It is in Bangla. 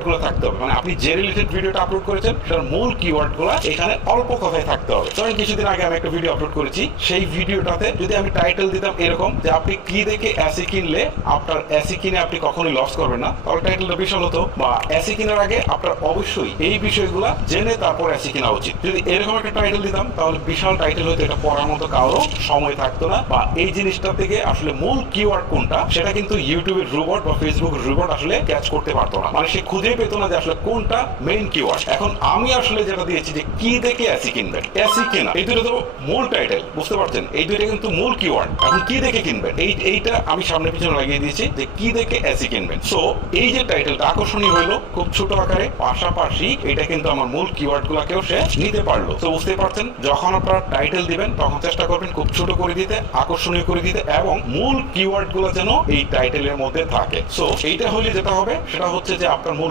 কিওয়ার্ড গুলো থাকতে হবে, মানে আপনি যে রিলেটেড ভিডিওটা আপলোড করেছেন সেটার মূল কিওয়ার্ড গুলো এখানে অল্প কথায় থাকতে হবে। ধরেন কিছুদিন আগে আমি একটা ভিডিও আপলোড করেছি, সেই ভিডিওটাতে যদি আমি টাইটেল দিতাম এরকম যে আপনি কি দেখে এসি কিনলে আপনার এসি কিনে আপনি কখনোই লস করবেন না, তাহলে টাইটেলটা বিশাল হতো। বা এসি কেনার আগে আপনার অবশ্যই এই বিষয়গুলো জেনে তারপর এসি কেনা উচিত, যদি এরকম একটা টাইটেল দিতাম তাহলে বিশাল টাইটেল হতো, এটা পড়ার মতো কারো সময় থাকতো না। বা এই জিনিসটা থেকে আসলে মূল কিওয়ার্ড কোনটা সেটা কিন্তু ইউটিউবের রোবট বা ফেসবুকের রোবট আসলে ক্যাচ করতে পারতো না, মানে সে খুঁজে পেতো না যে আসলে কোনটা মেইন কিওয়ার্ড। এখন আমি আসলে যেটা দিয়েছি যে কি দেখে এসি কিনবেন, এসি কেনা, এই দুটো তো মূল টাইটেল, বুঝতে পারছেন, এই দুইটা কিন্তু মূল কিওয়ার্ড। এখন কি দেখে কিনবেন এইটা আমি সামনে পিছনে লাগিয়ে দিয়েছি যে কি দেখে এসি কিনবেন। সো এই যে টাইটেলটা আকর্ষণীয় হলো খুব ছোট আকারে, পাশাপাশি এটা কিন্তু আমার মূল কিওয়ার্ড গুলাকেও সে নিতে পারলো। তো বুঝতে পারছেন, যখন আপনারা টাইটেল দিবেন তখন চেষ্টা করবেন খুব ছোট করে দিতে, আকর্ষণীয় করে দিতে, এবং মূল কিওয়ার্ড গুলো যেন এই টাইটেলের মধ্যে থাকে। সো এইটা হলে যেটা হবে সেটা হচ্ছে যে আপনার মূল